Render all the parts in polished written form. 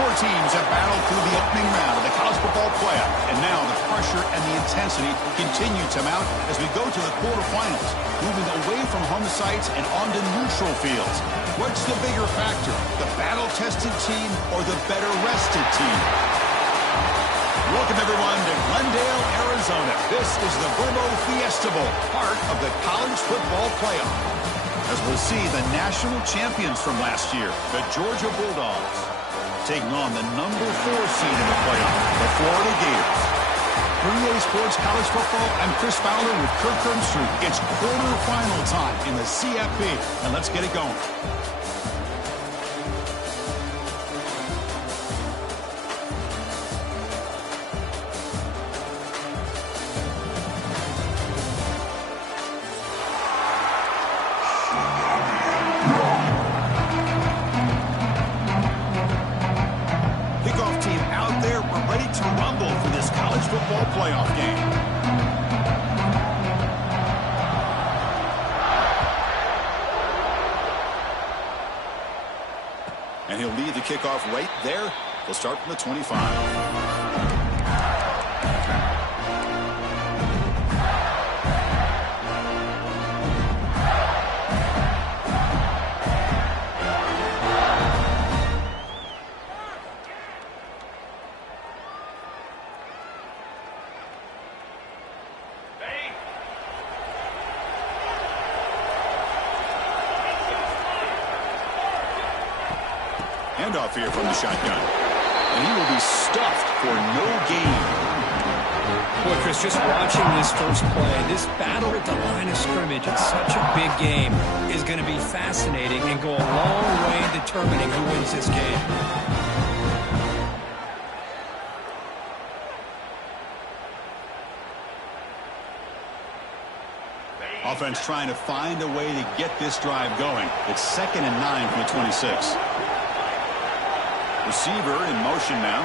Four teams have battled through the opening round of the college football playoff, and now the pressure and the intensity continue to mount as we go to the quarterfinals, moving away from home sites and onto neutral fields. What's the bigger factor, the battle-tested team or the better-rested team? Welcome, everyone, to Glendale, Arizona. This is the Verbo Fiesta Bowl, part of the college football playoff, as we'll see the national champions from last year, the Georgia Bulldogs, taking on the number 4 seed in the playoff, the Florida Gators. For EA Sports College Football, I'm Chris Fowler with Kirk Kermstreet. It's quarterfinal time in the CFP, and let's get it going. Playoff game. And he'll lead the kickoff right there. He'll start from the 25. Handoff here from the shotgun. And he will be stuffed for no gain. Boy, Chris, just watching this first play, this battle at the line of scrimmage in such a big game is going to be fascinating and go a long way in determining who wins this game. Offense trying to find a way to get this drive going. It's 2nd and 9 from the 26. Receiver in motion now.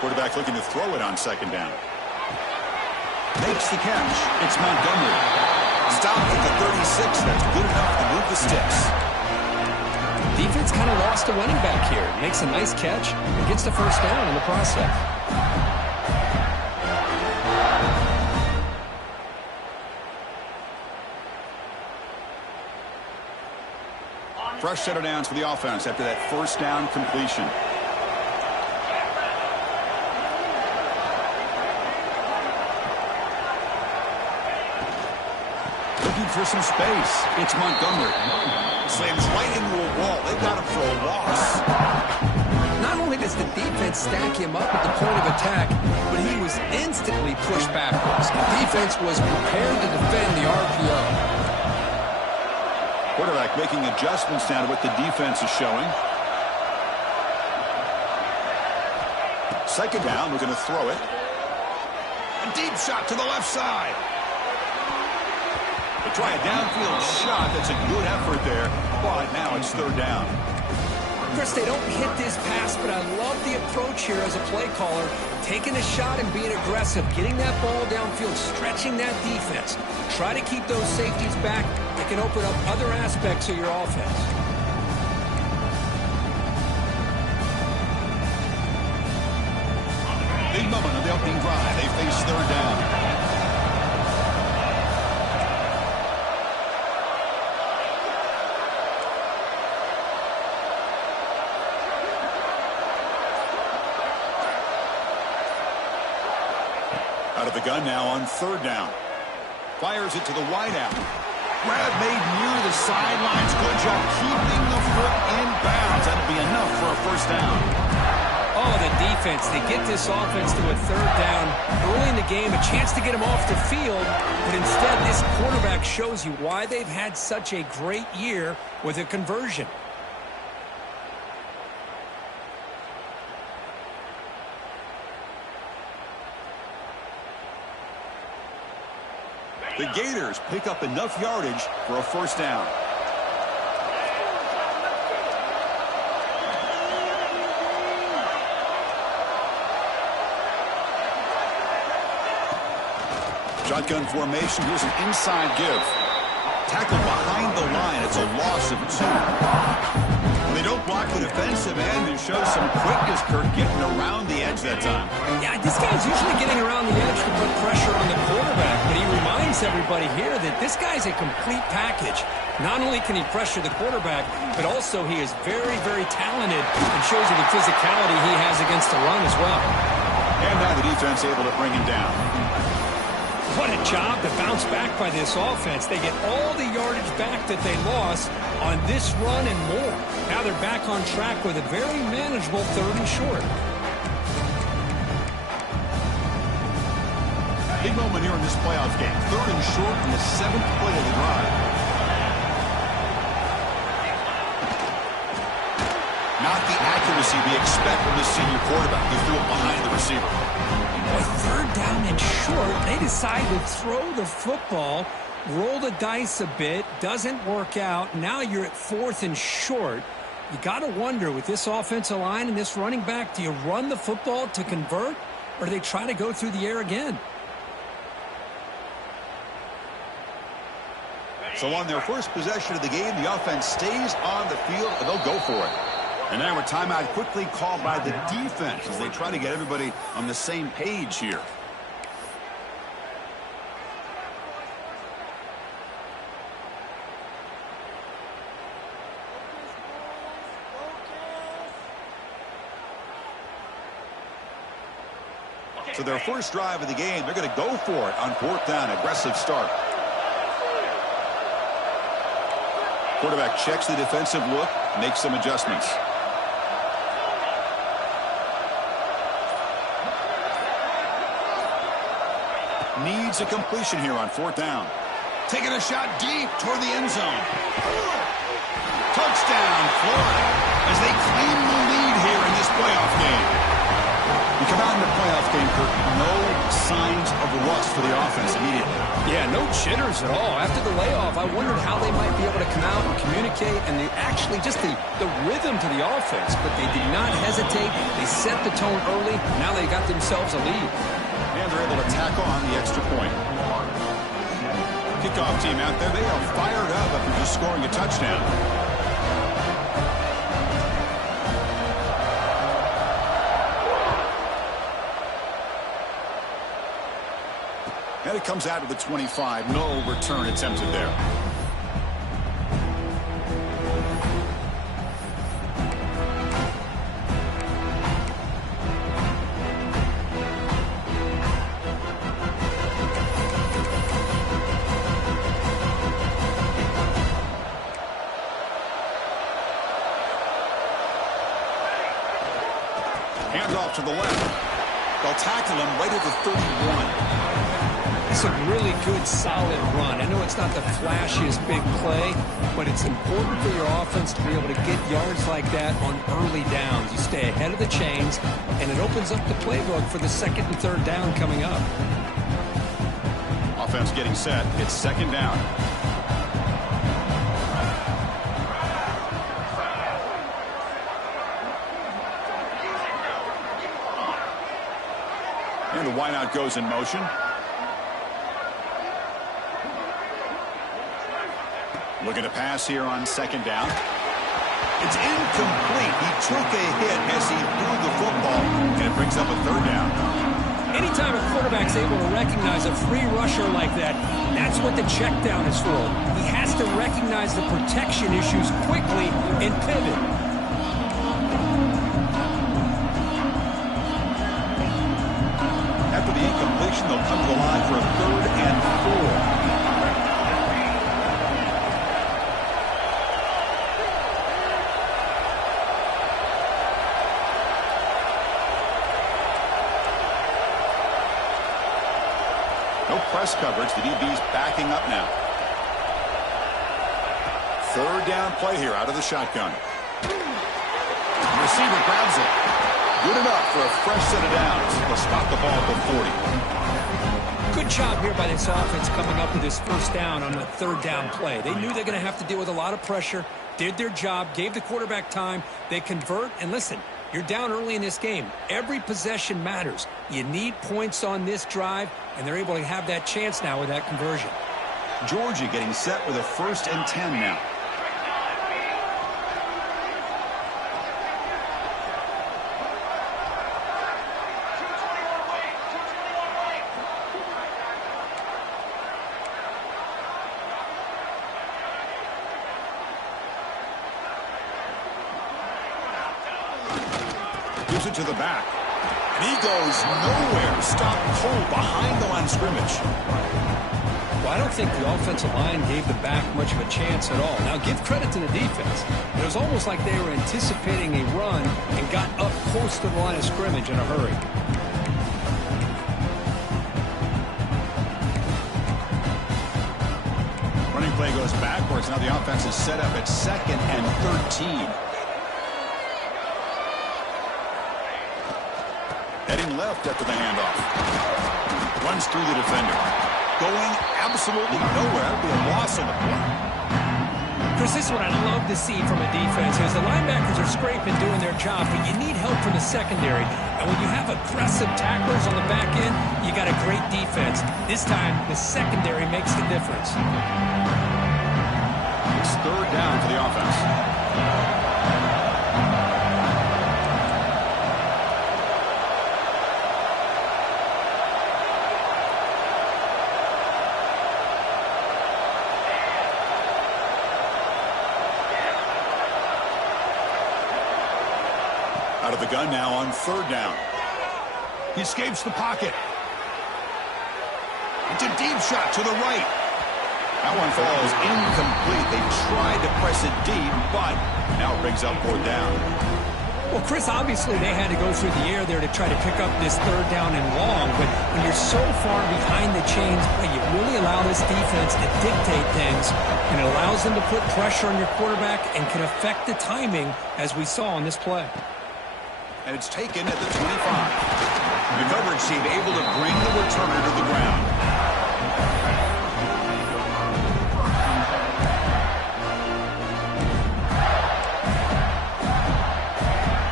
Quarterback looking to throw it on 2nd down. Makes the catch. It's Montgomery. Stopped at the 36. That's good enough to move the sticks. Defense kind of lost a running back here. Makes a nice catch and gets the first down in the process. Fresh set of downs for the offense after that first down completion. Looking for some space. It's Montgomery. Slams right into a wall. They've got him for a loss. Not only does the defense stack him up at the point of attack, but he was instantly pushed backwards. The defense was prepared to defend the RPO. Quarterback making adjustments now to what the defense is showing. 2nd down, we're going to throw it. A deep shot to the left side. They try a downfield shot. That's a good effort there, but now it's 3rd down. Chris, they don't hit this pass, but I love the approach here as a play caller. Taking a shot and being aggressive, getting that ball downfield, stretching that defense. Try to keep those safeties back. It can open up other aspects of your offense. Big moment of the opening drive. They face 3rd down. Out of the gun now on 3rd down. Fires it to the wideout. Grab made near the sidelines. Good job keeping the foot in bounds. That'll be enough for a first down. Oh, the defense. They get this offense to a 3rd down. Early in the game, a chance to get them off the field. But instead, this quarterback shows you why they've had such a great year with a conversion. The Gators pick up enough yardage for a first down. Shotgun formation. Here's an inside give. Tackled behind the line. It's a loss of 2. Well, they don't block the defensive end and show some quickness, Kirk, getting around the edge that time. Yeah, this guy's usually getting around the edge to put pressure on the quarterback, but he reminds everybody here that this guy's a complete package. Not only can he pressure the quarterback, but also he is very, very talented and shows you the physicality he has against the run as well. And now the defense able to bring him down. What a job to bounce back by this offense. They get all the yardage back that they lost on this run and more. Now they're back on track with a very manageable 3rd and short. Big moment here in this playoff game. 3rd and short in the 7th play of the drive. Not the accuracy we expect from this senior quarterback who threw it behind the receiver. With 3rd down and short, they decide to throw the football, roll the dice a bit, doesn't work out. Now you're at 4th and short. You got to wonder, with this offensive line and this running back, do you run the football to convert, or do they try to go through the air again? So on their first possession of the game, the offense stays on the field, and they'll go for it. And now a timeout quickly called by the defense as they try to get everybody on the same page here. So their first drive of the game, they're going to go for it on 4th down. Aggressive start. Quarterback checks the defensive look, makes some adjustments. Needs a completion here on 4th down. Taking a shot deep toward the end zone. Touchdown, Florida, as they claim the lead here in this playoff game. You come out in the playoff game, Kirk, no signs of rust for the offense immediately. Yeah, no jitters at all. After the layoff, I wondered how they might be able to come out and communicate, and actually just the rhythm to the offense. But they did not hesitate. They set the tone early. Now they got themselves a lead. And they're able to tack on the extra point. Kickoff team out there, they are fired up after just scoring a touchdown. And it comes out of the 25. No return attempted there. Handoff to the left. They'll tackle him right at the 31. It's a really good, solid run. I know it's not the flashiest big play, but it's important for your offense to be able to get yards like that on early downs. You stay ahead of the chains, and it opens up the playbook for the 2nd and 3rd down coming up. Offense getting set. It's 2nd down. And the wideout goes in motion. Looking to pass here on 2nd down. It's incomplete. He took a hit as he threw the football, and it brings up a 3rd down. Anytime a quarterback's able to recognize a free rusher like that, that's what the check down is for. He has to recognize the protection issues quickly and pivot. After the incompletion, they'll come to the line for a 3rd and 4. No press coverage. The DB's backing up now. 3rd down play here out of the shotgun. The receiver grabs it. Good enough for a fresh set of downs. They'll spot the ball at the 40. Good job here by this offense coming up with this 1st down on the 3rd down play. They knew they're going to have to deal with a lot of pressure, did their job, gave the quarterback time. They convert, and listen, you're down early in this game. Every possession matters. You need points on this drive, and they're able to have that chance now with that conversion. Georgia getting set with a 1st and 10 now. Gives it to the back. And he goes nowhere. Stopped cold behind the line of scrimmage. Well, I don't think the offensive line gave the back much of a chance at all. Now, give credit to the defense. It was almost like they were anticipating a run and got up close to the line of scrimmage in a hurry. Running play goes backwards. Now the offense is set up at 2nd and 13. Heading left after the handoff. Runs through the defender. Going absolutely nowhere. That would be a loss on the play. Chris, this is what I love to see from a defense is the linebackers are scraping, doing their job, but you need help from the secondary. And when you have aggressive tacklers on the back end, you got a great defense. This time, the secondary makes the difference. It's 3rd down for the offense. Out of the gun now on 3rd down. He escapes the pocket. It's a deep shot to the right. That one falls incomplete. They tried to press it deep, but now it brings up 4th down. Well, Chris, obviously they had to go through the air there to try to pick up this 3rd down and long, but when you're so far behind the chains, you really allow this defense to dictate things, and it allows them to put pressure on your quarterback and can affect the timing, as we saw on this play. And it's taken at the 25. The coverage team able to bring the returner to the ground.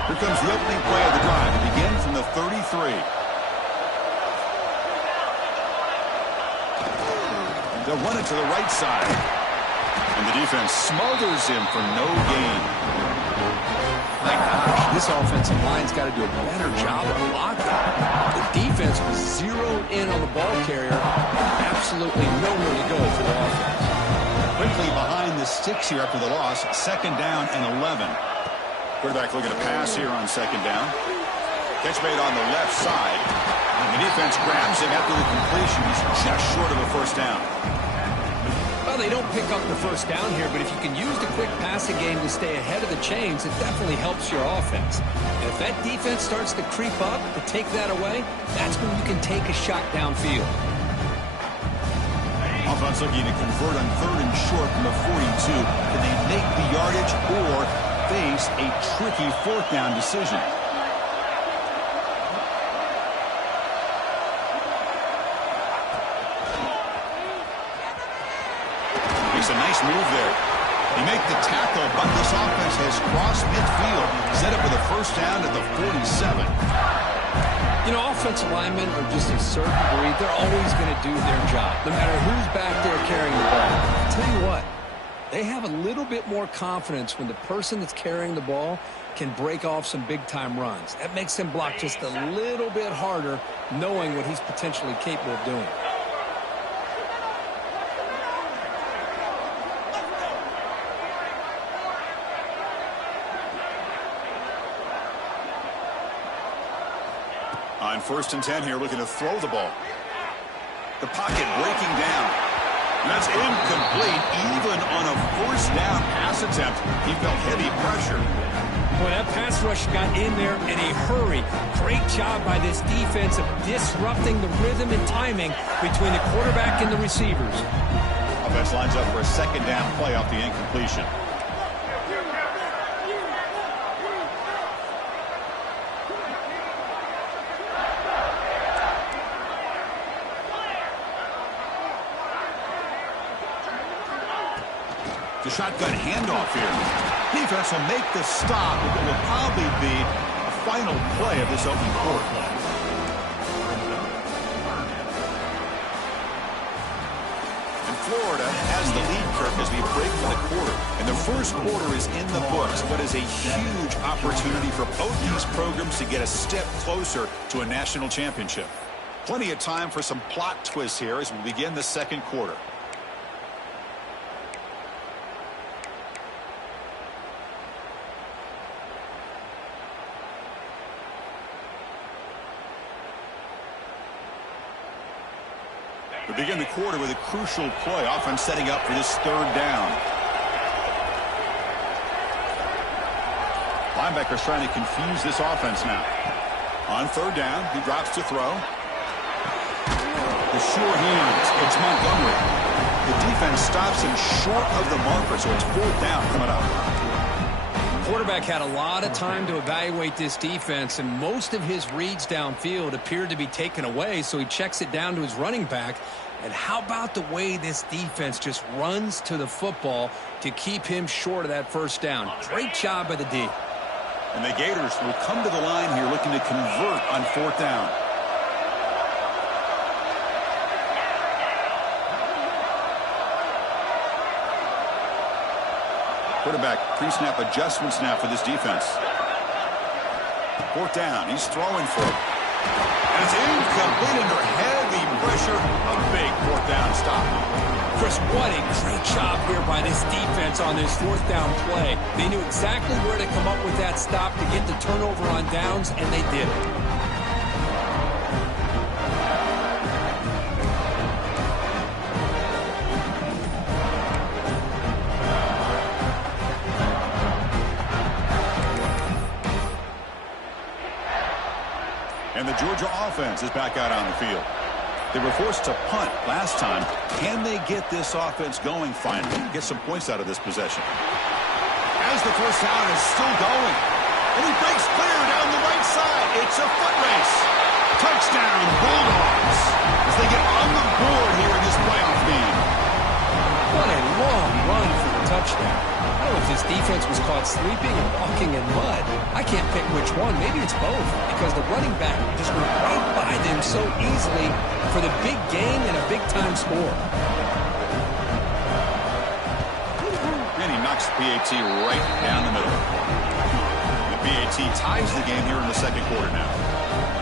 Here comes the opening play of the drive. It begins from the 33. They'll run it to the right side. And the defense smothers him for no gain. My gosh, this offensive line's got to do a better job of blocking. The defense was zeroed in on the ball carrier. Absolutely nowhere to go for the offense. Quickly behind the sticks here after the loss. 2nd down and 11. Quarterback looking to pass here on 2nd down. Catch made on the left side. And the defense grabs him after the completion. He's just short of a 1st down. Well, they don't pick up the 1st down here, but if you can use the quick passing game to stay ahead of the chains, it definitely helps your offense. And if that defense starts to creep up to take that away, that's when you can take a shot downfield. Offense looking to convert on 3rd and short from the 42. Can they make the yardage or face a tricky 4th down decision? Makes a nice move there. They make the tackle, but this offense has crossed midfield. Set up with a 1st down at the 47. You know, offensive linemen are just a certain breed. They're always going to do their job, no matter who's back there carrying the ball. I'll tell you what, they have a little bit more confidence when the person that's carrying the ball can break off some big-time runs. That makes them block just a little bit harder, knowing what he's potentially capable of doing. On 1st and 10 here, looking to throw the ball. The pocket breaking down. And that's incomplete, even on a 1st down pass attempt. He felt heavy pressure. Boy, that pass rush got in there in a hurry. Great job by this defense of disrupting the rhythm and timing between the quarterback and the receivers. Offense lines up for a 2nd down play off the incompletion. The shotgun handoff here. Defense will make the stop, but it will probably be a final play of this opening quarter. And Florida has the lead, Kirk, as we break for the quarter. And the first quarter is in the books, but is a huge opportunity for both these programs to get a step closer to a national championship. Plenty of time for some plot twists here as we begin the second quarter. We begin the quarter with a crucial play, offense setting up for this third down. Linebackers trying to confuse this offense now. On third down, he drops to throw. The sure hands, it's Montgomery. The defense stops him short of the marker, so it's fourth down coming up. Quarterback had a lot of time to evaluate this defense, and most of his reads downfield appeared to be taken away, so he checks it down to his running back. And how about the way this defense just runs to the football to keep him short of that first down? Great job by the D. And the Gators will come to the line here looking to convert on fourth down. Quarterback pre-snap adjustments now for this defense. Fourth down. He's throwing for it. And it's incomplete under heavy pressure. A big fourth down stop. Chris, what a great job here by this defense on this fourth down play. They knew exactly where to come up with that stop to get the turnover on downs, and they did it. And the Georgia offense is back out on the field. They were forced to punt last time. Can they get this offense going finally? Get some points out of this possession. As the first down is still going. And he breaks clear down the right side. It's a foot race. Touchdown, Bulldogs. As they get on the board here in this playoff game. What a long run for the touchdown. I don't know if this defense was caught sleeping or walking in mud. I can't pick which one. Maybe it's both, because the running back just went right by them so easily for the big gain and a big-time score. And he knocks the PAT right down the middle. The PAT ties the game here in the second quarter now.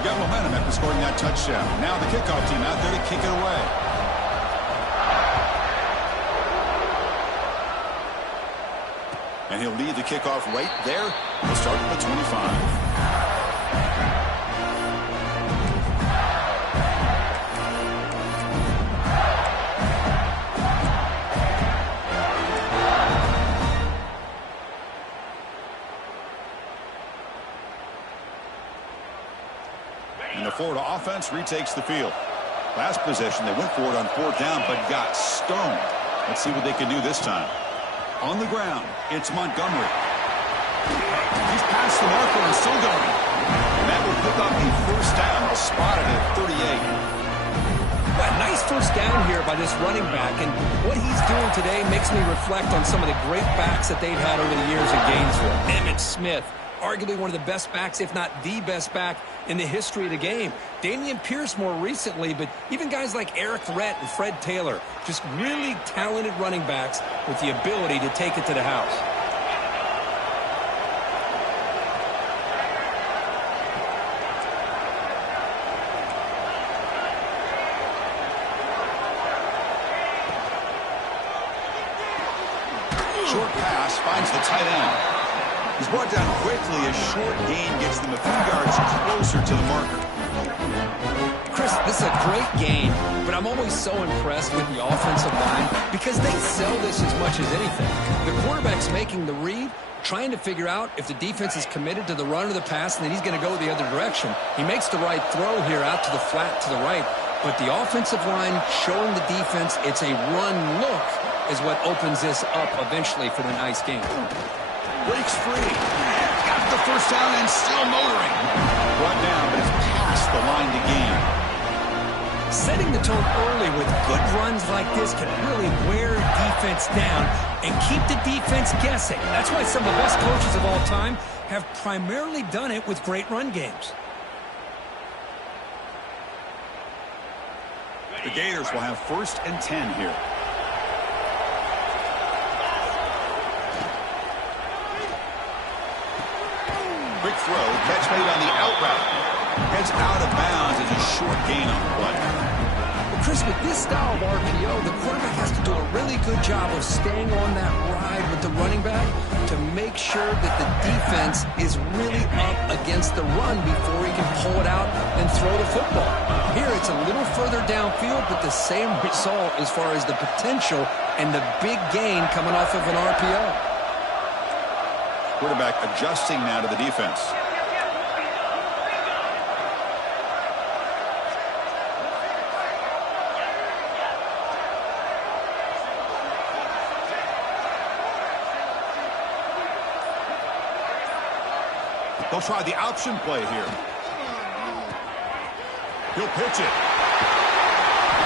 Got momentum after scoring that touchdown. Now the kickoff team out there to kick it away. And he'll lead the kickoff right there. He'll start at the 25. And the Florida offense retakes the field. Last possession, they went for it on fourth down, but got stoned. Let's see what they can do this time. On the ground, it's Montgomery. He's past the marker and still going. And that will pick up the first down. Spotted at 38. Well, nice first down here by this running back. And what he's doing today makes me reflect on some of the great backs that they've had over the years in Gainesville. Emmitt Smith, arguably one of the best backs, if not the best back in the history of the game. Damian Pierce more recently, but even guys like Eric Rhett and Fred Taylor, just really talented running backs with the ability to take it to the house. Short pass finds the tight end. He's brought down quickly. A short gain gets them a few yards closer to the marker. Chris, this is a great game, but I'm always so impressed with the offensive line because they sell this as much as anything. The quarterback's making the read, trying to figure out if the defense is committed to the run or the pass, and then he's going to go the other direction. He makes the right throw here out to the flat to the right, but the offensive line showing the defense it's a run look is what opens this up eventually for the nice game. Breaks free. Got the first down and still motoring. Brought down, but it's past the line to gain. Setting the tone early with good runs like this can really wear defense down and keep the defense guessing. That's why some of the best coaches of all time have primarily done it with great run games. The Gators will have 1st and 10 here. played on the out route. Heads out of bounds as a short gain on the play. Well, Chris, with this style of RPO, the quarterback has to do a really good job of staying on that ride with the running back to make sure that the defense is really up against the run before he can pull it out and throw the football. Here, it's a little further downfield, but the same result as far as the potential and the big gain coming off of an RPO. Quarterback adjusting now to the defense. They'll try the option play here. He'll pitch it.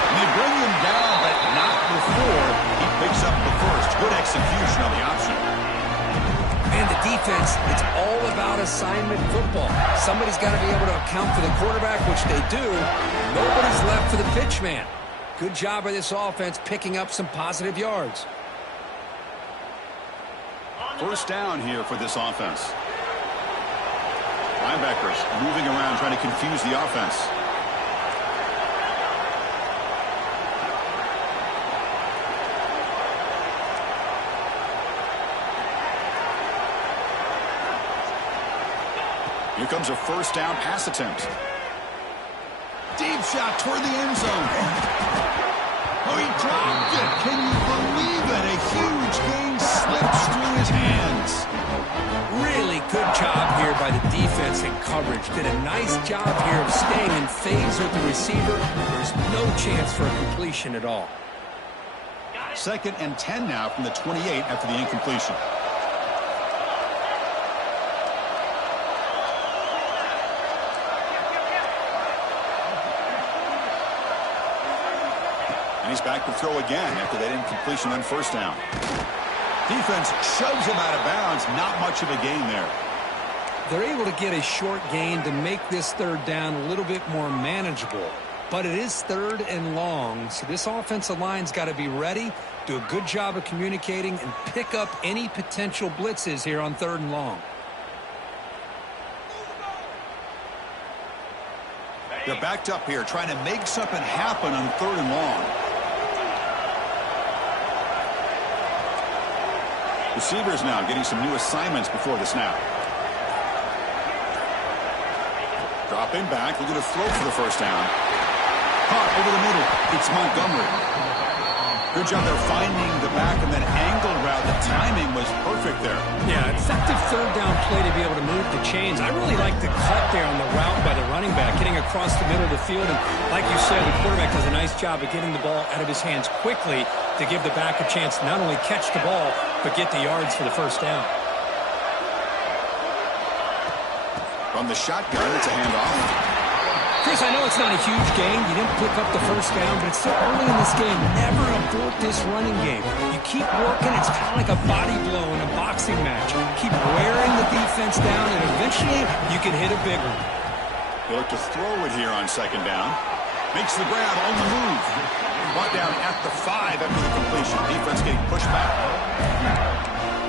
And they bring him down, but not before he picks up the first. Good execution on the option. And the defense, it's all about assignment football. Somebody's got to be able to account for the quarterback, which they do. Nobody's left for the pitch man. Good job by this offense picking up some positive yards. First down here for this offense. Linebackers moving around, trying to confuse the offense. Here comes a first down pass attempt. Deep shot toward the end zone. Oh, he dropped it. Can you believe it? A huge gain slips through his hands. Really good job here by the defense in coverage. Did a nice job here of staying in phase with the receiver. There's no chance for a completion at all. 2nd and 10 now from the 28 after the incompletion. And he's back to throw again after that incompletion on first down. Defense shoves him out of bounds. Not much of a gain there. They're able to get a short gain to make this third down a little bit more manageable. But it is 3rd and long, so this offensive line's got to be ready, do a good job of communicating, and pick up any potential blitzes here on 3rd and long. They're backed up here, trying to make something happen on 3rd and long. Receivers now getting some new assignments before the snap. Dropping back, looking to throw for the first down. Caught over the middle. It's Montgomery. Good job there finding the back and that angle route. The timing was perfect there. Yeah, effective 3rd down play to be able to move the chains. I really like the cut there on the route by the running back, getting across the middle of the field. And like you said, the quarterback does a nice job of getting the ball out of his hands quickly to give the back a chance to not only catch the ball, but get the yards for the first down. From the shotgun, it's a handoff. Chris, I know it's not a huge gain. You didn't pick up the first down, but it's still early in this game. Never abort this running game. You keep working. It's kind of like a body blow in a boxing match. Keep wearing the defense down, and eventually you can hit a big one. They look to throw it here on 2nd down. Makes the grab on the move. Brought down at the 5 after the completion. Defense getting pushed back.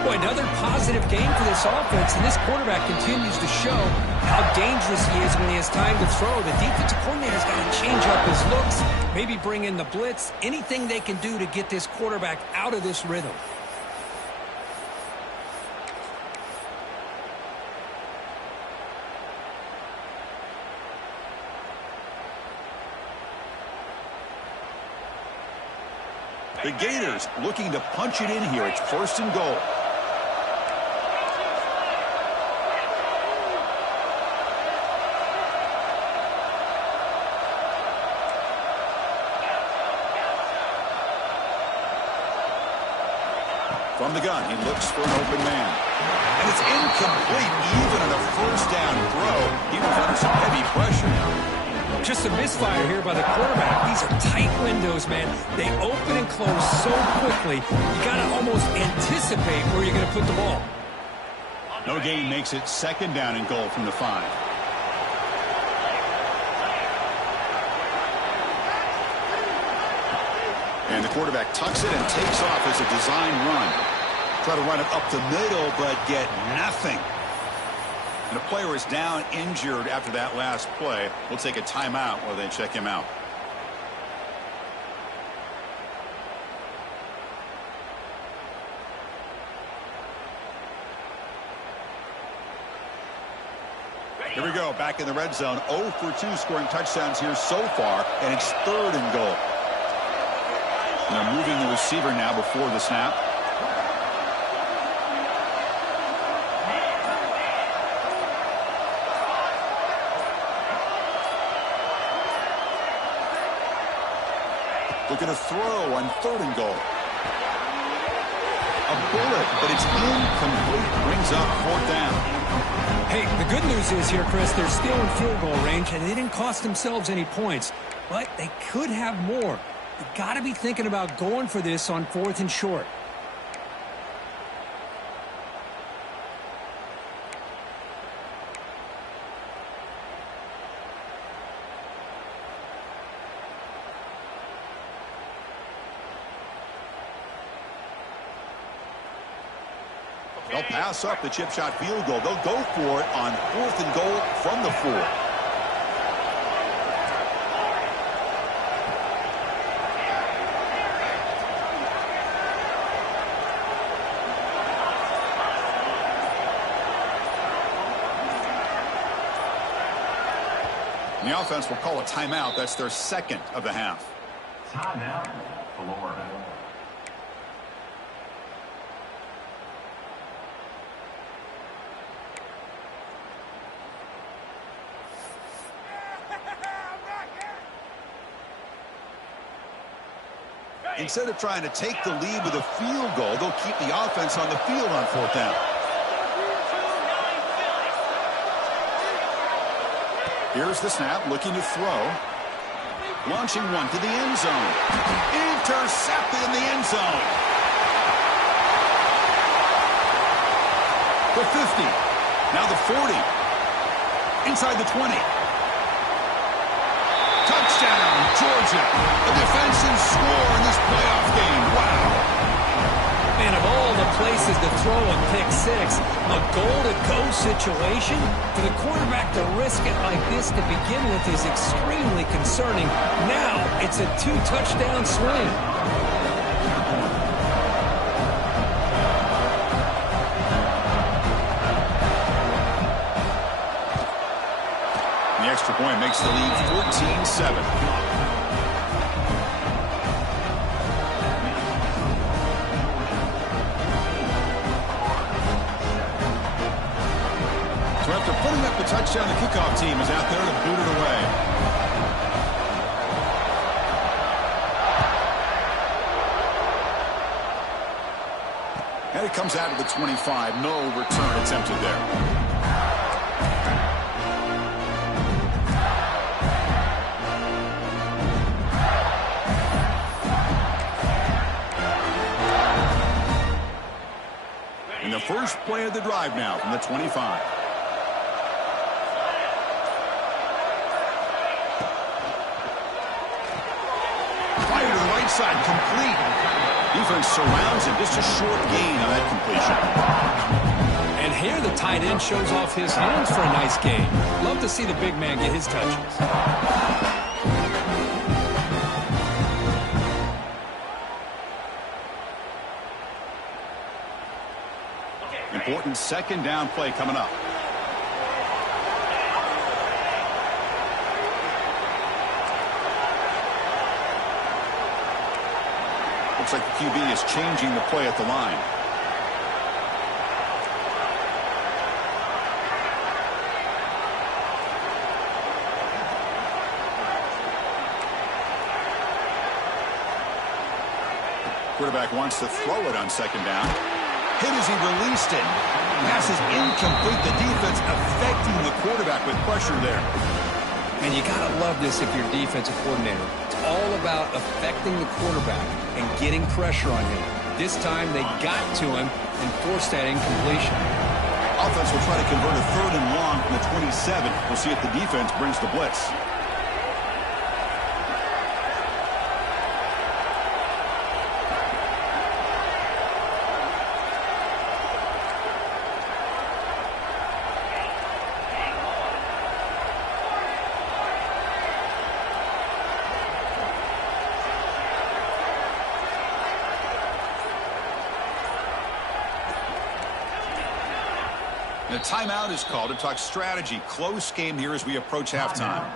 Boy, another positive game for this offense, and this quarterback continues to show how dangerous he is when he has time to throw. The defensive coordinator's got to change up his looks, maybe bring in the blitz, anything they can do to get this quarterback out of this rhythm. The Gators looking to punch it in here. It's 1st and goal. From the gun, he looks for an open man. And it's incomplete, even on a first down throw. He was under some heavy pressure. Just a misfire here by the quarterback. These are tight windows, man. They open and close so quickly, you got to almost anticipate where you're going to put the ball. No gain makes it 2nd down and goal from the 5. And the quarterback tucks it and takes off as a design run. Try to run it up the middle, but get nothing. And a player is down injured after that last play. We'll take a timeout while they check him out. Here we go, back in the red zone. 0 for 2 scoring touchdowns here so far, and it's 3rd and goal. And they're moving the receiver now before the snap. Looking to throw on 3rd and goal. A bullet, but it's incomplete. Brings up 4th down. Hey, the good news is here, Chris, they're still in field goal range, and they didn't cost themselves any points. But they could have more. You got to be thinking about going for this on 4th and short. They'll pass up the chip shot field goal. They'll go for it on 4th and goal from the 4. And the offense will call a timeout. That's their 2nd of the half. Timeout, Florida. Instead of trying to take the lead with a field goal, they'll keep the offense on the field on 4th down. Here's the snap, looking to throw. Launching one to the end zone. Intercepted in the end zone. The 50. Now the 40. Inside the 20. Touchdown, Georgia. A defensive score in this playoff game. Wow. Man, of all the places to throw a pick six, a goal-to-go situation, for the quarterback to risk it like this to begin with is extremely concerning. Now it's a 2-touchdown swing. The extra point makes the lead 14-7. So after putting up the touchdown, the kickoff team is out there to boot it away. And it comes out of the 25. No return attempted there. The first play of the drive now from the 25. Fire to the right side, complete. Defense surrounds him, just a short gain on that completion. And here the tight end shows off his hands for a nice gain. Love to see the big man get his touches. Important second down play coming up. Looks like the QB is changing the play at the line. Quarterback wants to throw it on second down. Hit as he released it. Pass is incomplete. The defense affecting the quarterback with pressure there. And you got to love this if you're defensive coordinator. It's all about affecting the quarterback and getting pressure on him. This time they got to him and forced that incompletion. Offense will try to convert a 3rd and long from the 27. We'll see if the defense brings the blitz. And a timeout is called to talk strategy. Close game here as we approach halftime.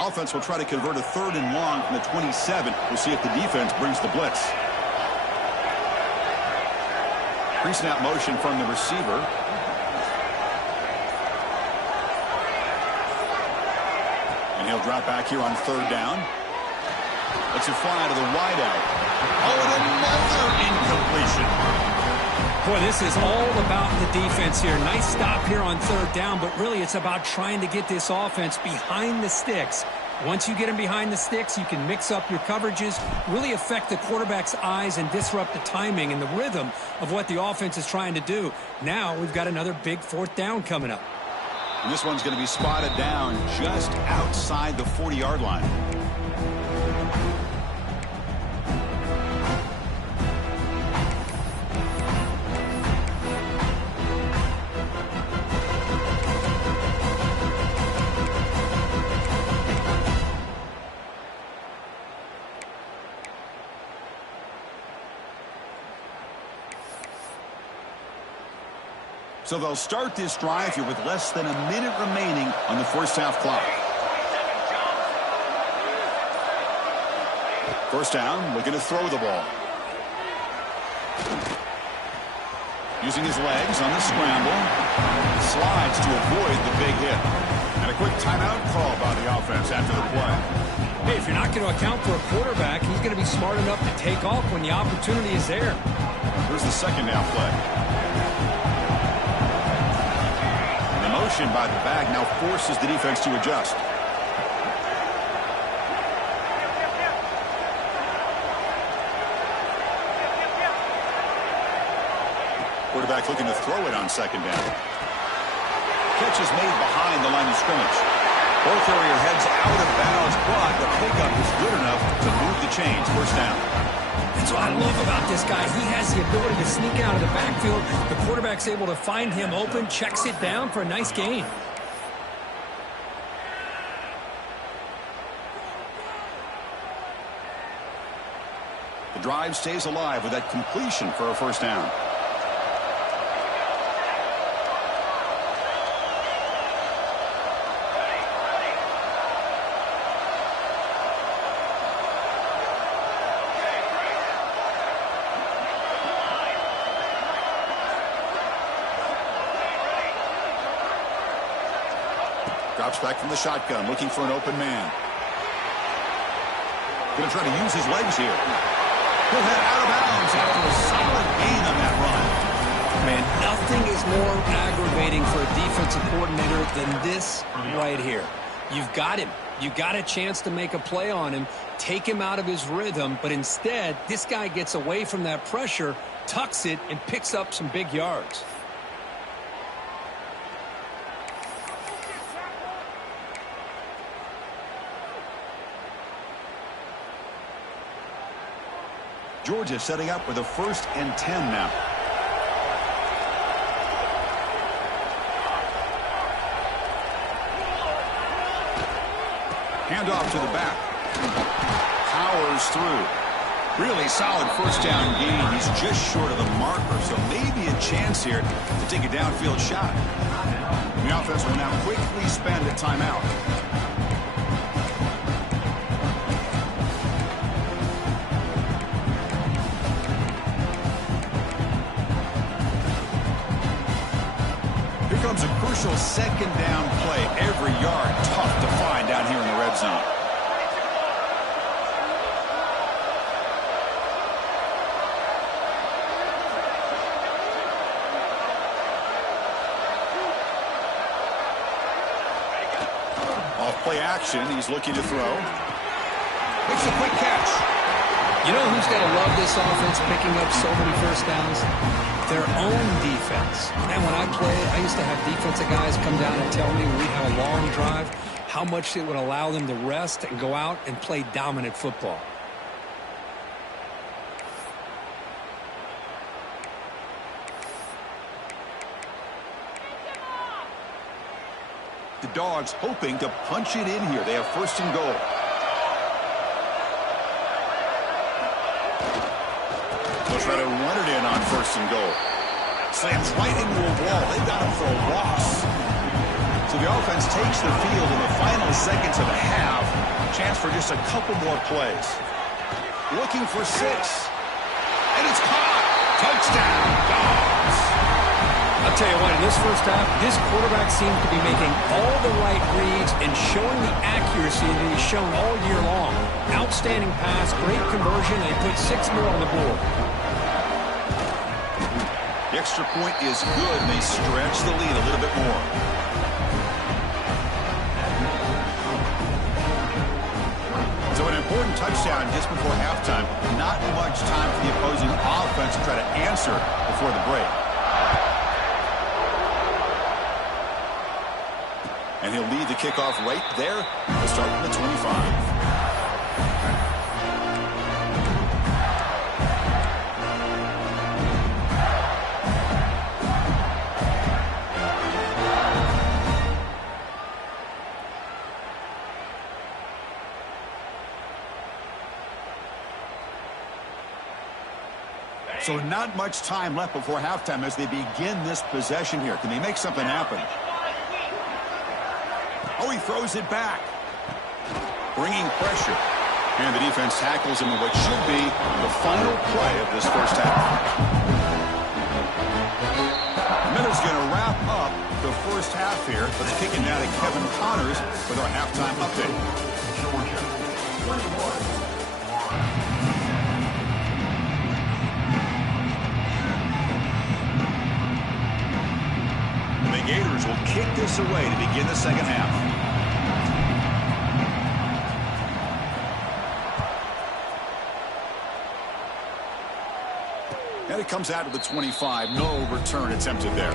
Offense will try to convert a 3rd and long from the 27. We'll see if the defense brings the blitz. Pre-snap motion from the receiver. And he'll drop back here on 3rd down. Let's it fly to the wideout. Oh, and another incompletion. Boy, this is all about the defense here. Nice stop here on 3rd down, but really it's about trying to get this offense behind the sticks. Once you get them behind the sticks, you can mix up your coverages, really affect the quarterback's eyes and disrupt the timing and the rhythm of what the offense is trying to do. Now we've got another big 4th down coming up. And this one's going to be spotted down just outside the 40-yard line. So they'll start this drive here with less than a minute remaining on the first half clock. First down, looking to throw the ball. Using his legs on the scramble. Slides to avoid the big hit. And a quick timeout call by the offense after the play. Hey, if you're not going to account for a quarterback, he's going to be smart enough to take off when the opportunity is there. Here's the 2nd down play. Motion by the back now forces the defense to adjust. Quarterback looking to throw it on 2nd down. Catch is made behind the line of scrimmage. Ball carrier heads out of bounds, but the pickup is good enough to move the chains. First down. That's what I love about this guy. He has the ability to sneak out of the backfield. The quarterback's able to find him open, checks it down for a nice gain. The drive stays alive with that completion for a first down. Drops back from the shotgun, looking for an open man. Going to try to use his legs here. He'll head out of bounds after a solid gain on that run. Man, nothing is more aggravating for a defensive coordinator than this right here. You've got him. You got a chance to make a play on him, take him out of his rhythm, but instead, this guy gets away from that pressure, tucks it, and picks up some big yards. Georgia setting up with a 1st and 10 now. Handoff to the back. Powers through. Really solid first down gain. He's just short of the marker, so maybe a chance here to take a downfield shot. The offense will now quickly spend a timeout. Comes a crucial 2nd down play. Every yard tough to find down here in the red zone. Off play action. He's looking to throw. Makes a quick catch. You know who's going to love this offense picking up so many first downs? Their own defense. And when I played, I used to have defensive guys come down and tell me when we have a long drive how much it would allow them to rest and go out and play dominant football. The Dogs hoping to punch it in here. They have first and goal. They'll try to run it in on first and goal. Slams right into a wall. They've got him for a loss. So the offense takes the field in the final seconds of the half. Chance for just a couple more plays. Looking for 6. And it's caught. Touchdown, Dogs. I'll tell you what, in this first half, this quarterback seems to be making all the right reads and showing the accuracy that he's shown all year long. Outstanding pass, great conversion, and he put 6 more on the board. The extra point is good, and they stretch the lead a little bit more. So an important touchdown just before halftime. Not much time for the opposing offense to try to answer before the break. And he'll lead the kickoff right there. He'll start from the 25. So not much time left before halftime as they begin this possession here. Can they make something happen? Oh, he throws it back. Bringing pressure. And the defense tackles him in what should be the final play of this first half. The Miller's going to wrap up the first half here. Let's kick it now to Kevin Connors with our halftime update. Georgia, 21. The Gators will kick this away to begin the second half. And it comes out to the 25. No return attempted there.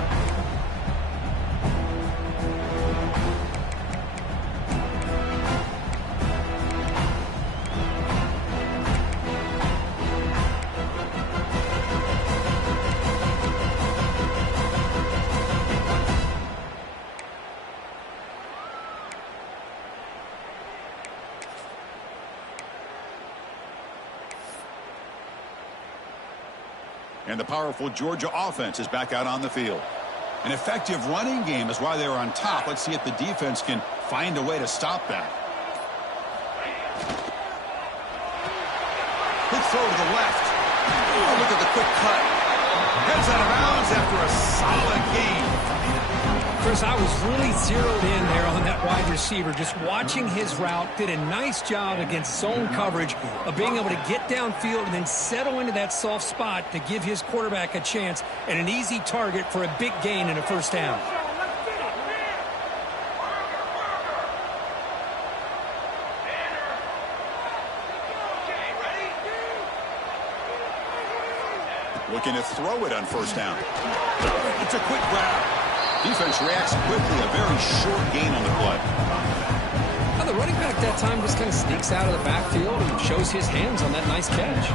And the powerful Georgia offense is back out on the field. An effective running game is why they're on top. Let's see if the defense can find a way to stop that. Good throw to the left. Oh, look at the quick cut. Heads out of bounds after a solid game. Chris, I was really zeroed in there on that wide receiver, just watching his route. Did a nice job against zone coverage of being able to get downfield and then settle into that soft spot to give his quarterback a chance and an easy target for a big gain in a first down. Looking to throw it on first down. It's a quick grab. Defense reacts quickly. A very short gain on the play. Now the running back that time just kind of sneaks out of the backfield and shows his hands on that nice catch.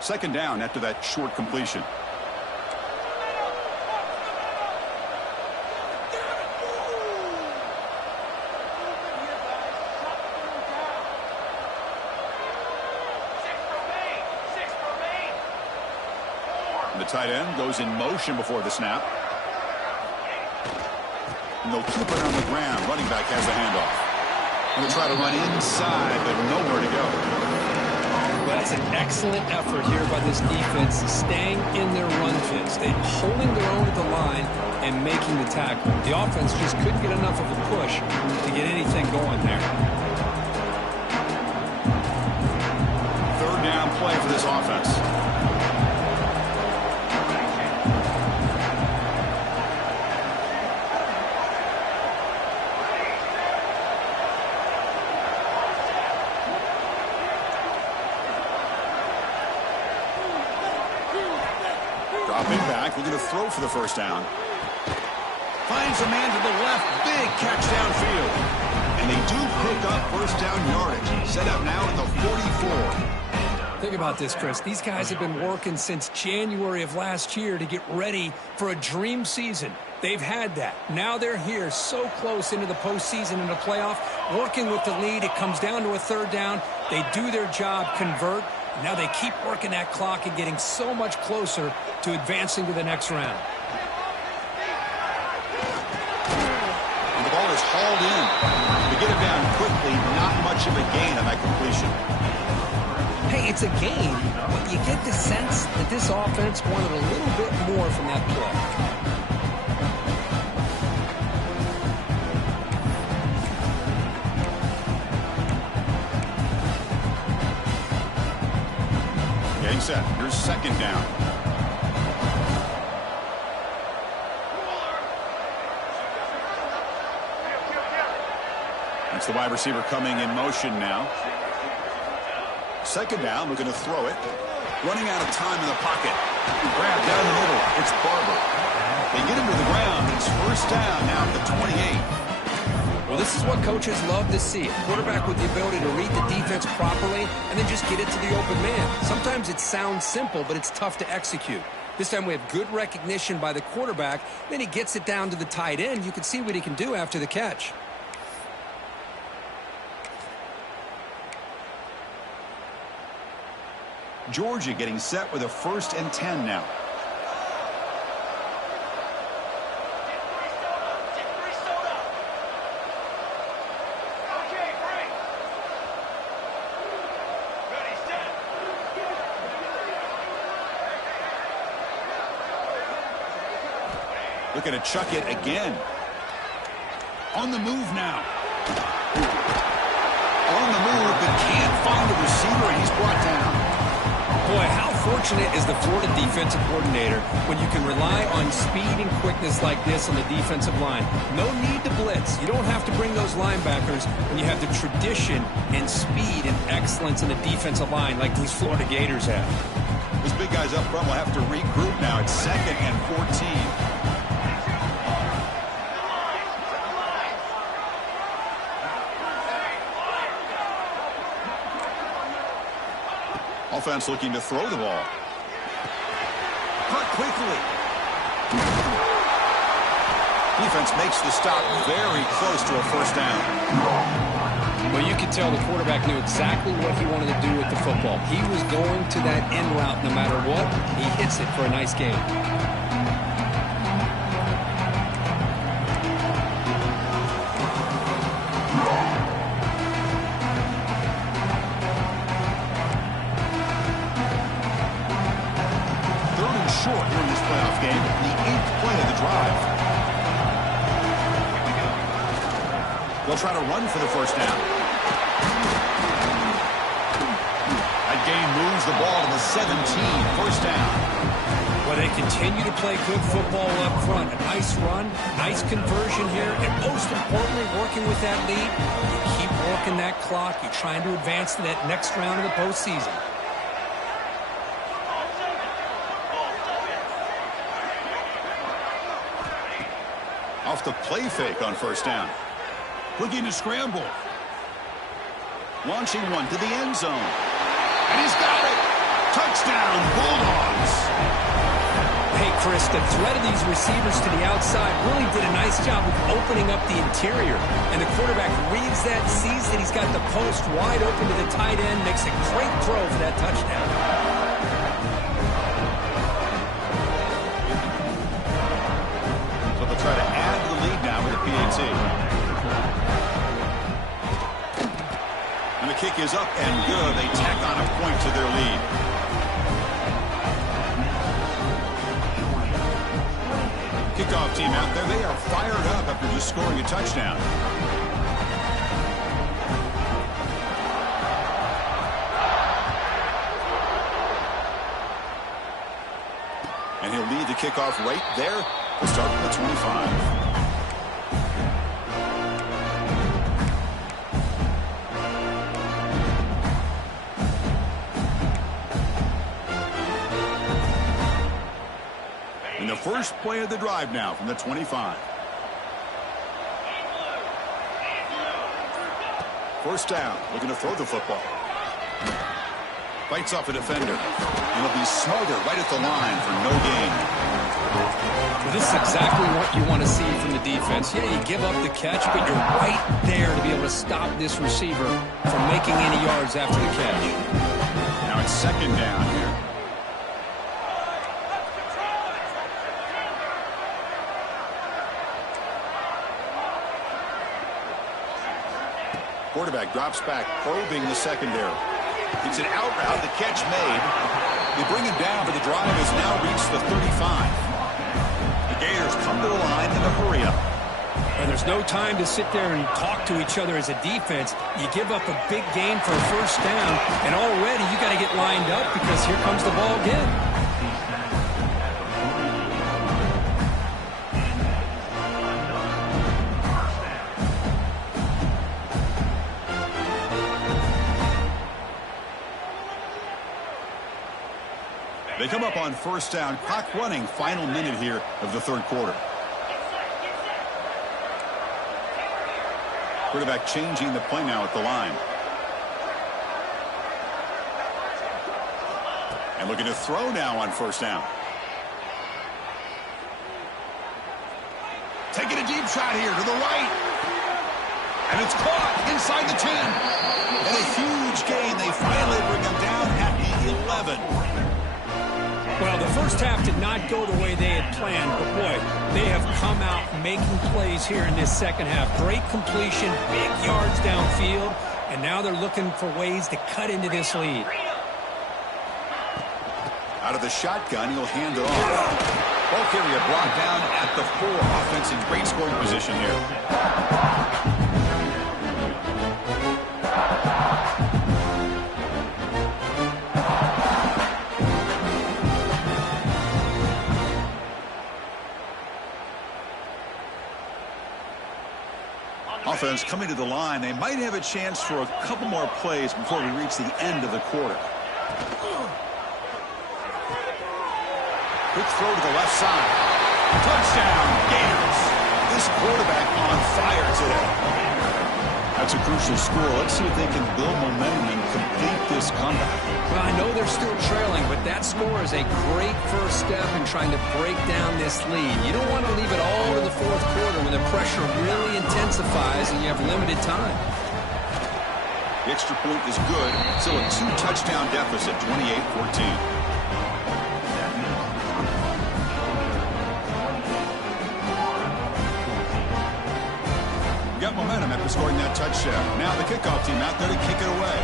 Second down after that short completion. The tight end goes in motion before the snap. And they'll keep it on the ground. Running back has the handoff. And they'll try to run inside, but nowhere to go. That's an excellent effort here by this defense, staying in their run fits. They're holding their own at the line and making the tackle. The offense just couldn't get enough of a push to get anything going there. Third down play for this offense. Dropping back, looking to throw for the first down. Finds a man to the left. Big catch downfield. And they do pick up first down yardage. Set up now at the 44. Think about this, Chris. These guys have been working since January of last year to get ready for a dream season. They've had that. Now they're here so close into the postseason and the playoff, working with the lead. It comes down to a third down. They do their job, convert. Now they keep working that clock and getting so much closer to advancing to the next round. And the ball is hauled in. To get it down quickly, not much of a gain on that completion. Hey, it's a game, but you get the sense that this offense wanted a little bit more from that play. Getting set. Here's second down. That's the wide receiver coming in motion now. Second down, looking to throw it. Running out of time in the pocket. Grab down the middle. It's Barber. They get him to the ground. It's first down now at the 28. Well, this is what coaches love to see. A quarterback with the ability to read the defense properly and then just get it to the open man. Sometimes it sounds simple, but it's tough to execute. This time we have good recognition by the quarterback. Then he gets it down to the tight end. You can see what he can do after the catch. Georgia getting set with a 1st and 10 now. Looking to chuck it again. On the move now. On the move, but can't find the receiver, and he's brought down. Boy, how fortunate is the Florida defensive coordinator when you can rely on speed and quickness like this on the defensive line. No need to blitz. You don't have to bring those linebackers when you have the tradition and speed and excellence in the defensive line like these Florida Gators have. Those big guys up front will have to regroup now. It's 2nd and 14. Offense looking to throw the ball. Cut quickly. Defense makes the stop very close to a first down. Well, you could tell the quarterback knew exactly what he wanted to do with the football. He was going to that end route no matter what. He hits it for a nice gain. Short here in this playoff game, the 8th play of the drive. They'll try to run for the first down. That gain moves the ball to the 17, first down. Well, they continue to play good football up front. A nice run, nice conversion here, and most importantly, working with that lead, you keep working that clock. You're trying to advance to that next round of the postseason. Off the play fake on first down. Looking to scramble. Launching one to the end zone. And he's got it. Touchdown, Bulldogs. Hey, Chris, the threat of these receivers to the outside really did a nice job of opening up the interior. And the quarterback reads that, sees that he's got the post wide open to the tight end, makes a great throw for that touchdown. Try to add to the lead now with a PAT. And the kick is up and good. They tack on a point to their lead. Kickoff team out there. They are fired up after just scoring a touchdown. And he'll lead the kickoff right there. We'll start with the 25. And the first play of the drive now from the 25. First down, looking to throw the football. Fights off a defender. And he'll be smothered right at the line for no gain. Well, this is exactly what you want to see from the defense. Yeah, you give up the catch, but you're right there to be able to stop this receiver from making any yards after the catch. Now it's second down here. Quarterback drops back, probing the secondary. It's an out route, the catch made. They bring him down, but the drive has now reached the 35. The Gators come to the line in a hurry up. And there's no time to sit there and talk to each other as a defense. You give up a big gain for a first down, and already you got to get lined up because here comes the ball again. They come up on first down, clock running, final minute here of the third quarter. Quarterback changing the play now at the line. And looking to throw now on first down. Taking a deep shot here to the right. And it's caught inside the 10. And a huge gain. They finally bring him down at the 11. Well, the first half did not go the way they had planned, but boy, they have come out making plays here in this second half. Great completion, big yards downfield, and now they're looking for ways to cut into this lead. Out of the shotgun, he'll hand it off. Ball carrier brought down at the 4. Offense in great scoring position here. Offense coming to the line. They might have a chance for a couple more plays before we reach the end of the quarter. Quick throw to the left side. Touchdown, Gators. This quarterback on fire today. That's a crucial score. Let's see if they can build momentum and complete this comeback. Well, I know they're still trailing, but that score is a great first step in trying to break down this lead. You don't want to leave it all to the fourth quarter when the pressure really intensifies and you have limited time. The extra point is good. Still a 2-touchdown deficit, 28-14. Got momentum after scoring that touchdown. Now the kickoff team out there to kick it away.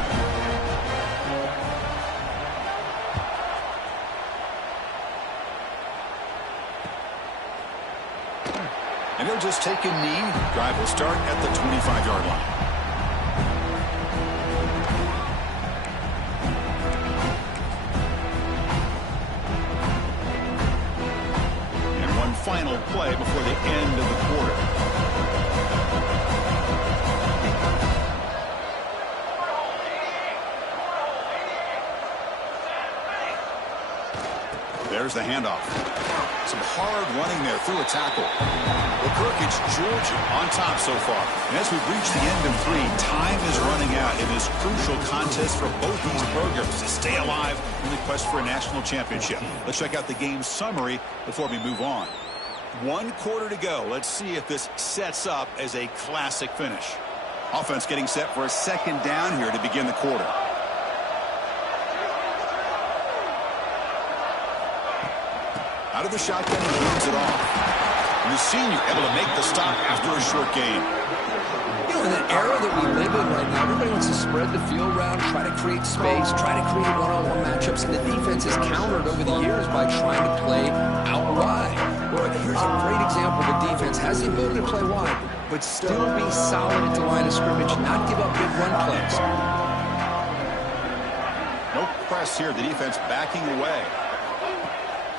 And he'll just take a knee. Drive will start at the 25-yard line. And one final play before the end of the quarter. There's the handoff. Some hard running there through a tackle. Well, Kirk, it's Georgia on top so far. And as we've reached the end of 3, time is running out in this crucial contest for both these programs to stay alive in the quest for a national championship. Let's check out the game summary before we move on. 1 quarter to go. Let's see if this sets up as a classic finish. Offense getting set for a second down here to begin the quarter. Out of the shotgun, he hands it off. And the senior able to make the stop after a short gain. You know, in the era that we live in right now, everybody wants to spread the field around, try to create space, try to create one-on-one matchups, and the defense has countered over the years by trying to play out wide. Well, here's a great example. The defense has the ability to play wide, but still be solid at the line of scrimmage, not give up big run plays. No press here. The defense backing away.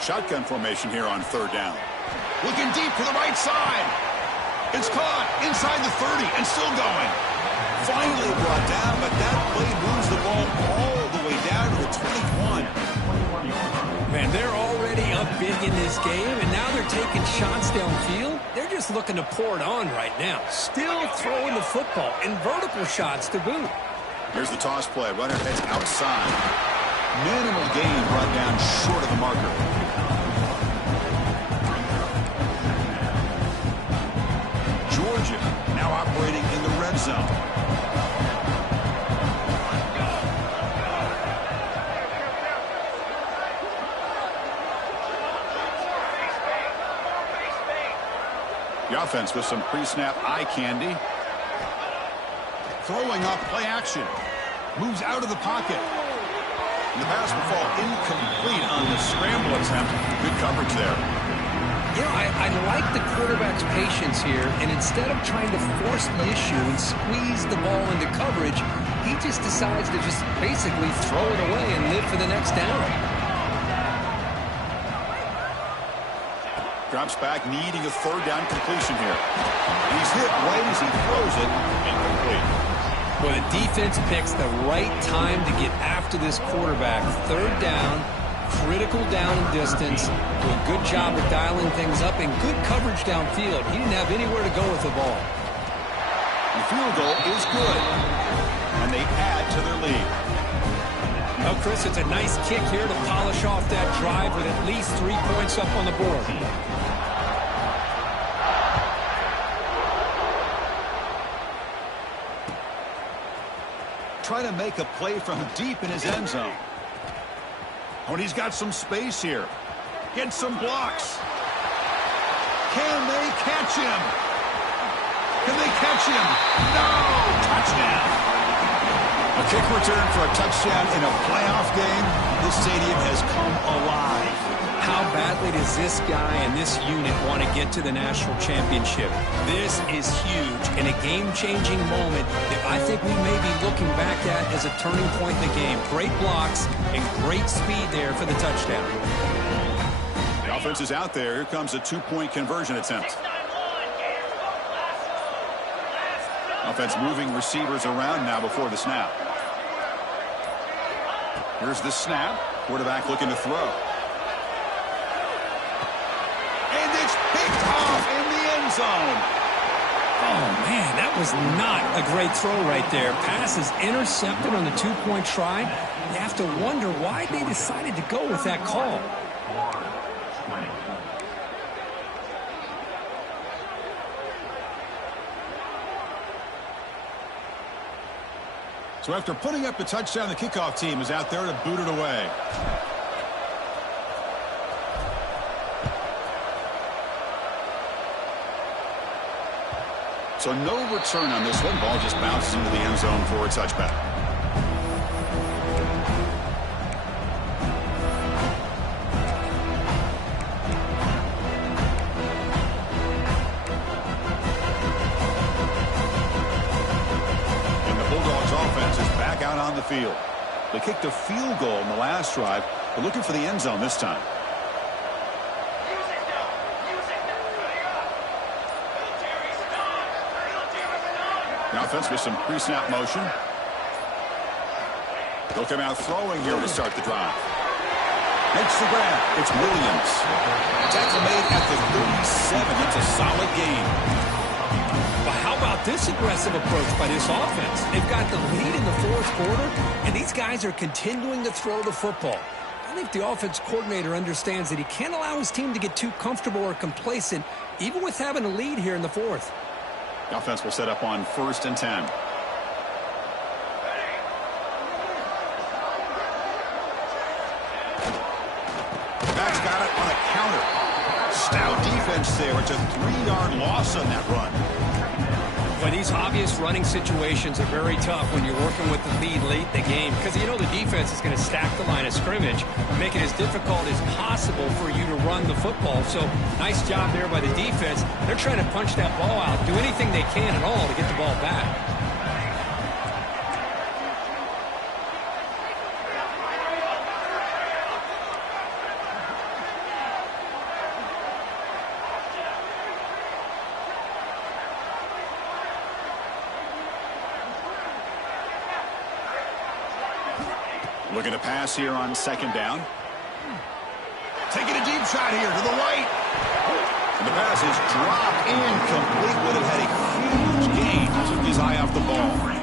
Shotgun formation here on third down. Looking deep to the right side. It's caught inside the 30 and still going. Finally brought down, but that play moves the ball all the way down to the 21. Man, they're already already up big in this game, and now they're taking shots downfield. They're just looking to pour it on right now. Still throwing the football, and vertical shots to boot. Here's the toss play. Runner heads outside. Minimal gain brought down short of the marker. Georgia now operating in the red zone. The offense with some pre-snap eye candy. Throwing up play action. Moves out of the pocket. And the pass will fall incomplete on the scramble attempt. Good coverage there. You know, I like the quarterback's patience here, and instead of trying to force the issue and squeeze the ball into coverage, he just decides to just basically throw it away and live for the next down. Drops back, needing a third down completion here. He's hit right as he throws it, incomplete. Well, the defense picks the right time to get after this quarterback. Third down, critical down and distance. Do a good job of dialing things up and good coverage downfield. He didn't have anywhere to go with the ball. The field goal is good, and they add to their lead. Well, Chris, it's a nice kick here to polish off that drive with at least 3 points up on the board. Trying to make a play from deep in his end zone. Oh, and he's got some space here. Gets some blocks. Can they catch him? Can they catch him? No! Touchdown! A kick return for a touchdown in a playoff game. This stadium has come alive. How badly does this guy and this unit want to get to the national championship? This is huge and a game-changing moment that I think we may be looking back at as a turning point in the game. Great blocks and great speed there for the touchdown. The offense is out there. Here comes a two-point conversion attempt. Offense moving receivers around now before the snap. Here's the snap. Quarterback looking to throw. And it's picked off in the end zone. Oh, man, that was not a great throw right there. Pass is intercepted on the two-point try. You have to wonder why they decided to go with that call. So after putting up the touchdown, the kickoff team is out there to boot it away. So no return on this one. Ball just bounces into the end zone for a touchback. And the Bulldogs offense is back out on the field. They kicked a field goal in the last drive. They're looking for the end zone this time. The offense with some pre-snap motion. They'll come out throwing here to start the drive. Makes the grab. It's Williams. Tackle made at the 37. That's a solid gain. Well, how about this aggressive approach by this offense? They've got the lead in the fourth quarter, and these guys are continuing to throw the football. I think the offense coordinator understands that he can't allow his team to get too comfortable or complacent, even with having a lead here in the fourth. The offense will set up on 1st and 10. Back's got it on a counter. Stout defense there. It's a 3-yard loss on that run. But these obvious running situations are very tough when you're working with the lead late in the game, because you know the defense is going to stack the line of scrimmage, make it as difficult as possible for you to run the football. So nice job there by the defense. They're trying to punch that ball out, do anything they can at all to get the ball back. Looking to pass here on 2nd down. taking a deep shot here to the right. And the pass is dropped incomplete. Would have had a huge gain. Took his eye off the ball.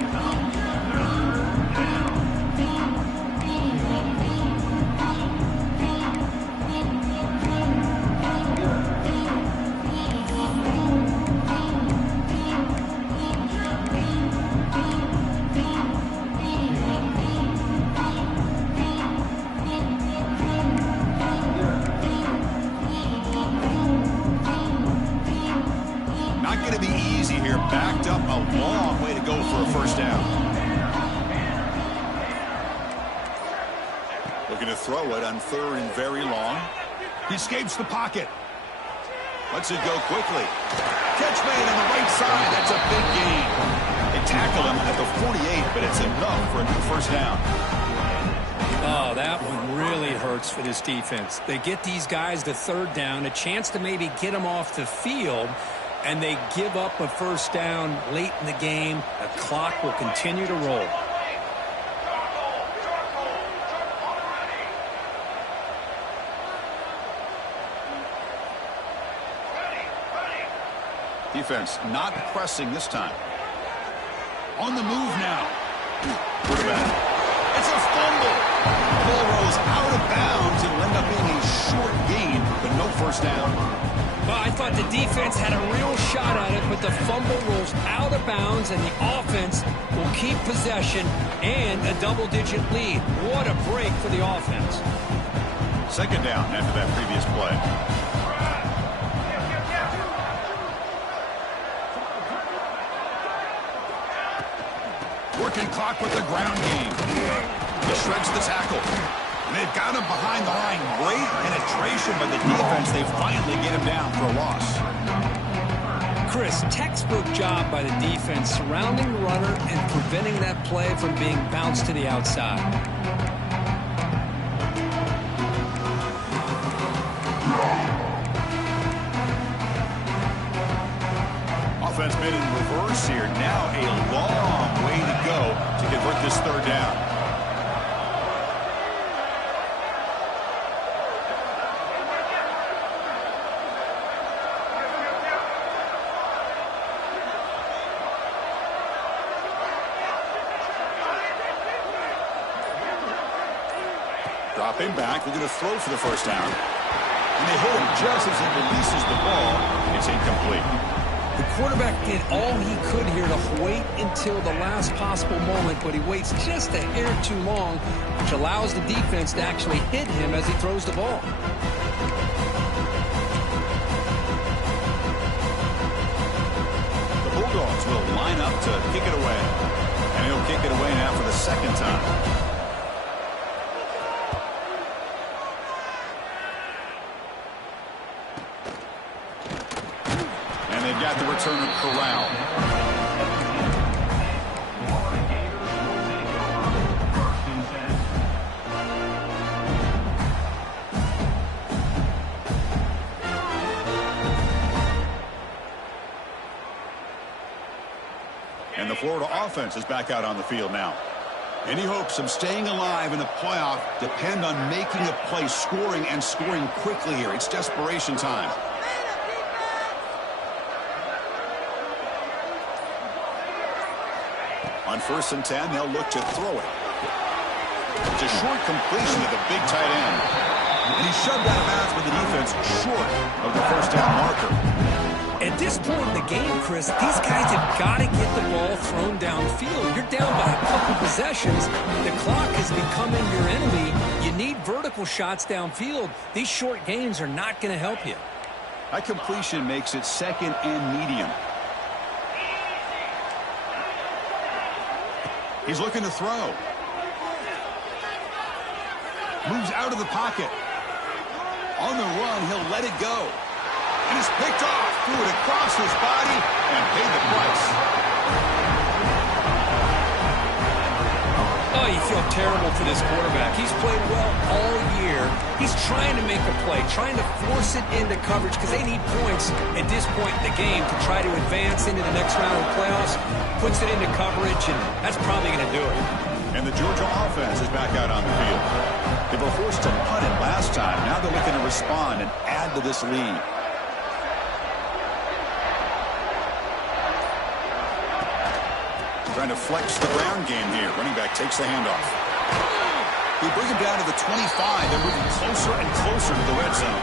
Backed up a long way to go for a first down. Looking to throw it on 3rd and very long. He escapes the pocket. Lets it go quickly. Catch made on the right side. That's a big gain. They tackle him at the 48, but it's enough for a new first down. Oh, that one really hurts for this defense. They get these guys to 3rd down, a chance to maybe get them off the field, and they give up a first down late in the game. The clock will continue to roll. Defense not pressing this time. On the move now. Quarterback. It's a fumble. The ball rolls out of bounds. It'll end up being a short gain, but no first down. Well, I thought the defense had a real shot at it, but the fumble rolls out of bounds, and the offense will keep possession and a double-digit lead. What a break for the offense. 2nd down after that previous play. Working clock with the ground game. He shreds the tackle. They've got him behind the line. Great penetration by the defense. They finally get him down for a loss. Chris, textbook job by the defense surrounding the runner and preventing that play from being bounced to the outside. Offense made in reverse here. Now a long way to go to convert this 3rd down. Dropping back, they're going to throw for the first down. And they hit him just as he releases the ball. It's incomplete. The quarterback did all he could here to wait until the last possible moment, but he waits just a hair too long, which allows the defense to actually hit him as he throws the ball. The Bulldogs will line up to kick it away. And he'll kick it away now for the 2nd time. Got the returner corralled. And the Florida offense is back out on the field now. Any hopes of staying alive in the playoff depend on making a play, scoring and scoring quickly here. It's desperation time. On 1st and 10, they'll look to throw it. It's a short completion to the big tight end. And he's shoved out of bounds with the defense short of the first down marker. At this point in the game, Chris, these guys have got to get the ball thrown downfield. You're down by a couple possessions. The clock is becoming your enemy. You need vertical shots downfield. These short gains are not going to help you. That completion makes it 2nd and medium. He's looking to throw. Moves out of the pocket. On the run, he'll let it go. And it's picked off. Threw it across his body and paid the price. Oh, you feel terrible for this quarterback. He's played well all year. He's trying to make a play, trying to force it into coverage because they need points at this point in the game to try to advance into the next round of the playoffs. Puts it into coverage, and that's probably going to do it. And the Georgia offense is back out on the field. They were forced to punt it last time. Now they're looking to respond and add to this lead. Trying to flex the ground game here. Running back takes the handoff. They bring him down to the 25. They're moving closer and closer to the red zone.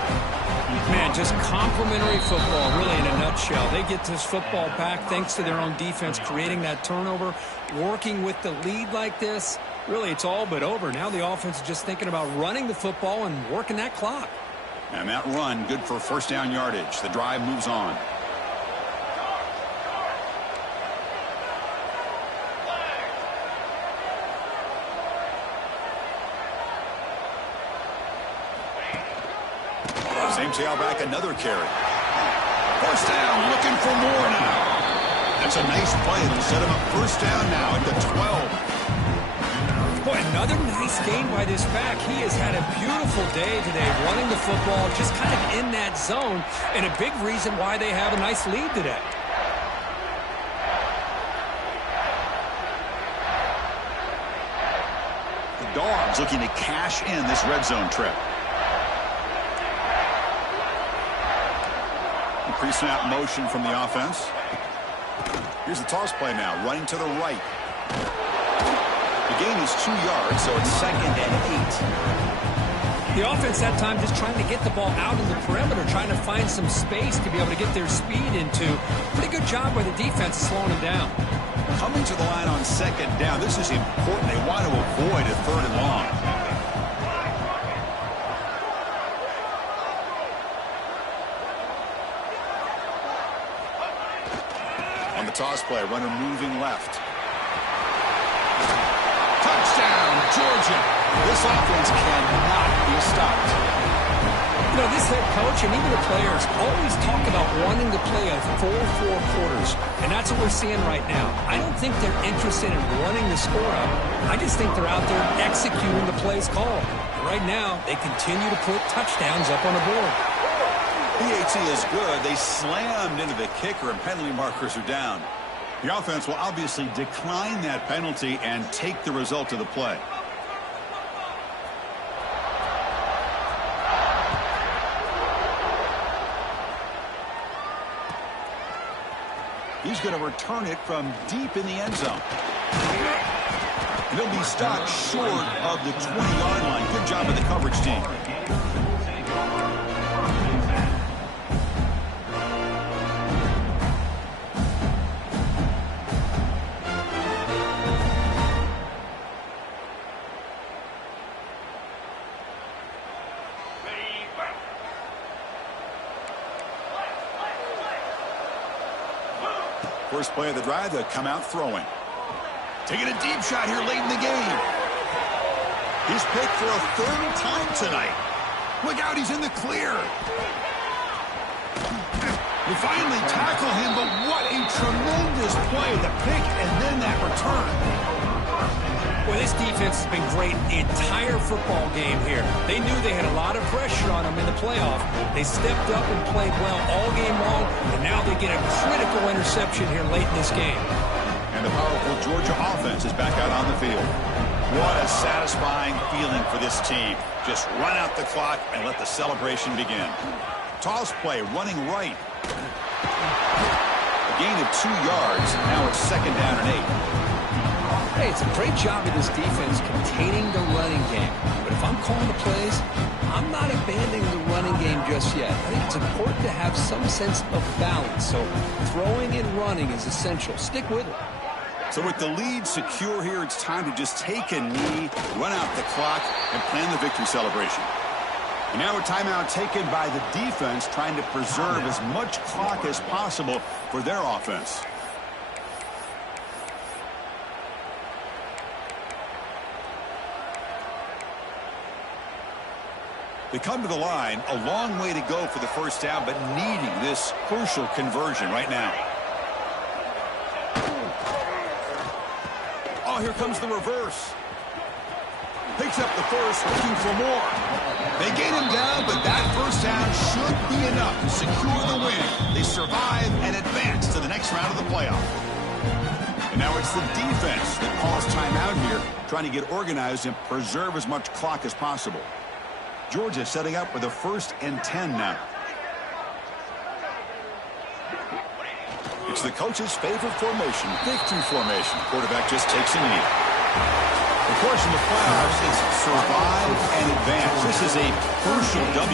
Man, just complimentary football, really, in a nutshell. They get this football back thanks to their own defense, creating that turnover, working with the lead like this. Really, it's all but over. Now the offense is just thinking about running the football and working that clock. And that run, good for first down yardage. The drive moves on. Same tailback, another carry. First down, looking for more now. That's a nice play. It'll set him up first down now at the 12. Boy, another nice gain by this back. He has had a beautiful day today running the football, just kind of in that zone, and a big reason why they have a nice lead today. The Dogs looking to cash in this red zone trip. Pre-snap motion from the offense. Here's the toss play now, running to the right. The gain is 2 yards, so it's 2nd and 8. The offense that time just trying to get the ball out of the perimeter, trying to find some space to be able to get their speed into. Pretty good job by the defense slowing them down. Coming to the line on 2nd down, this is important. They want to avoid a 3rd and long. Toss play, runner moving left. Touchdown, Georgia. This offense cannot be stopped. You know, this head coach and even the players always talk about wanting to play a full 4 quarters, and that's what we're seeing right now. I don't think they're interested in running the score up. I just think they're out there executing the plays called. Right now, they continue to put touchdowns up on the board. PAT is good. They slammed into the kicker, and penalty markers are down. The offense will obviously decline that penalty and take the result of the play. He's going to return it from deep in the end zone. And he'll be stopped short of the 20-yard line. Good job of the coverage team. First play of the drive, they'll come out throwing. Taking a deep shot here late in the game. He's picked for a 3rd time tonight. Look out, he's in the clear. They finally tackle him, but what a tremendous play. The pick and then that return. Well, this defense has been great the entire football game here. They knew they had a lot of pressure on them in the playoff. They stepped up and played well all game long, and now they get a critical interception here late in this game. And the powerful Georgia offense is back out on the field. What a satisfying feeling for this team. Just run out the clock and let the celebration begin. Toss play, running right. A gain of 2 yards. Now it's 2nd down and 8. Hey, it's a great job of this defense containing the running game. But if I'm calling the plays, I'm not abandoning the running game just yet. I think it's important to have some sense of balance. So throwing and running is essential. Stick with it. So with the lead secure here, it's time to just take a knee, run out the clock, and plan the victory celebration. And now a timeout taken by the defense, trying to preserve as much clock as possible for their offense. They come to the line, a long way to go for the first down, but needing this crucial conversion right now. Oh, here comes the reverse. Picks up the first, looking for more. They gain him down, but that first down should be enough to secure the win. They survive and advance to the next round of the playoff. And now it's the defense that calls timeout here, trying to get organized and preserve as much clock as possible. Georgia setting up with a 1st and 10 now. It's the coach's favorite formation, victory formation. Quarterback just takes a knee. Of course, in the playoffs, it's survive and advance. This is a crucial W.